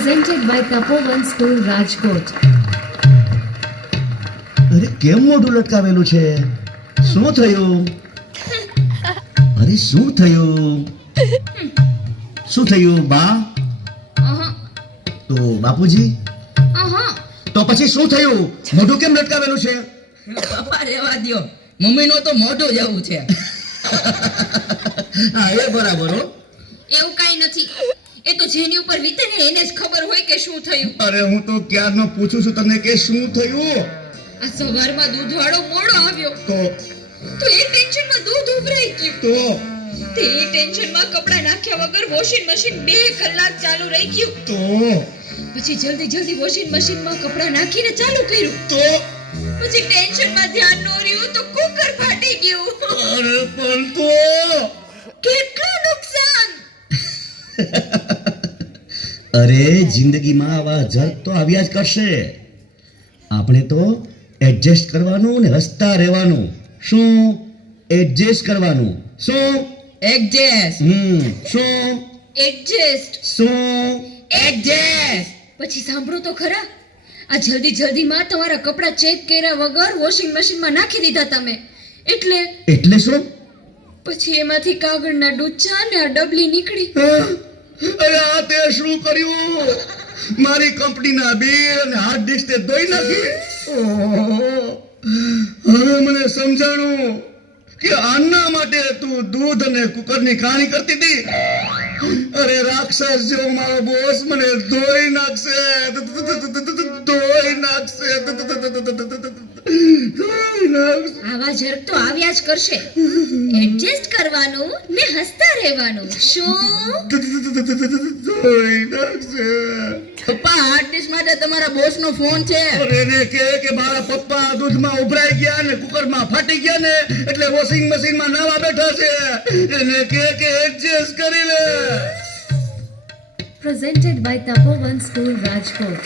Presented by Tapovan School, Rajkot. અરે કેમ મોઢું લટકાવેલું છે? શું થયું? અરે શું થયું? શું થયું બા? તો બાપુજી તો પછી શું થયું? મોઢું કેમ લટકાવેલું છે? પપ્પા રહેવા દ્યો, મમ્મીનો તો મોઢું જવું છે. હા એ બરાબર હો. એવું કાઈ નથી, એ તો જેની ઉપર વીતે ને એને જ ખબર હોય કે શું થયું. અરે હું તો ક્યારનો પૂછું છું તમને કે શું થયું? આ સવારમાં દૂધવાળો મોડો આવ્યો તો તો એ ટેન્શનમાં દૂધ ઉભરાઈ ગયું. તો તે એ ટેન્શનમાં કપડાં નાખ્યા વગર વોશિંગ મશીન 2 કલાક ચાલુ રહી ગયું. તો પછી જલ્દી વોશિંગ મશીનમાં કપડાં નાખીને ચાલુ કર્યું. તો પછી ટેન્શનમાં ધ્યાન ન રહ્યું તો કુકર ફાટી ગયું. અરે પણ તો કેટલું નુકસાન! અરે જિંદગીમાં આવા જગ તો આવ્યા જ કરશે. આપણે તો એડજસ્ટ કરવાનું ને હસતા રહેવાનું. શું એડજસ્ટ કરવાનું? શું એડજસ્ટ શું એડજસ્ટ. પછી સાંભળો તો ખરા, આ જલ્દીમાં તમારા કપડાં ચેક કર્યા વગર વોશિંગ મશીનમાં નાખી દીધા તમે. એટલે શું? પછી એમાંથી કાગળના ડૂચા અને આ ડબલી નીકળી. અરે આ તે શું કર્યું? મારી કંપનીના બિલ અને હાર્ડ ડિસ્ક તે ધોઈ નાખી. હવે મને સમજાણું કે આના માટે તું દૂધ અને કુકરની કહાણી કરતી હતી. અરે રાક્ષસ જો મારો બોસ મને ધોઈ નાખશે. આવા જર્ક તો આવ્યા જ કરશે. એડજસ્ટ કરવાનું ને હસતા રહેવાનું. શું? પપ્પા હાર્ડ ડિસ્ક માટે તમારા બોસનો ફોન છે. અરે એને કે મારા પપ્પા દૂધમાં ઉભરાઈ ગયા ને કુકરમાં ફાટી ગયા ને એટલે વોશિંગ મશીનમાં નાવા બેઠા છે. એને કે એડજસ્ટ કરી લે. Presented by Tapovan School, Rajkot.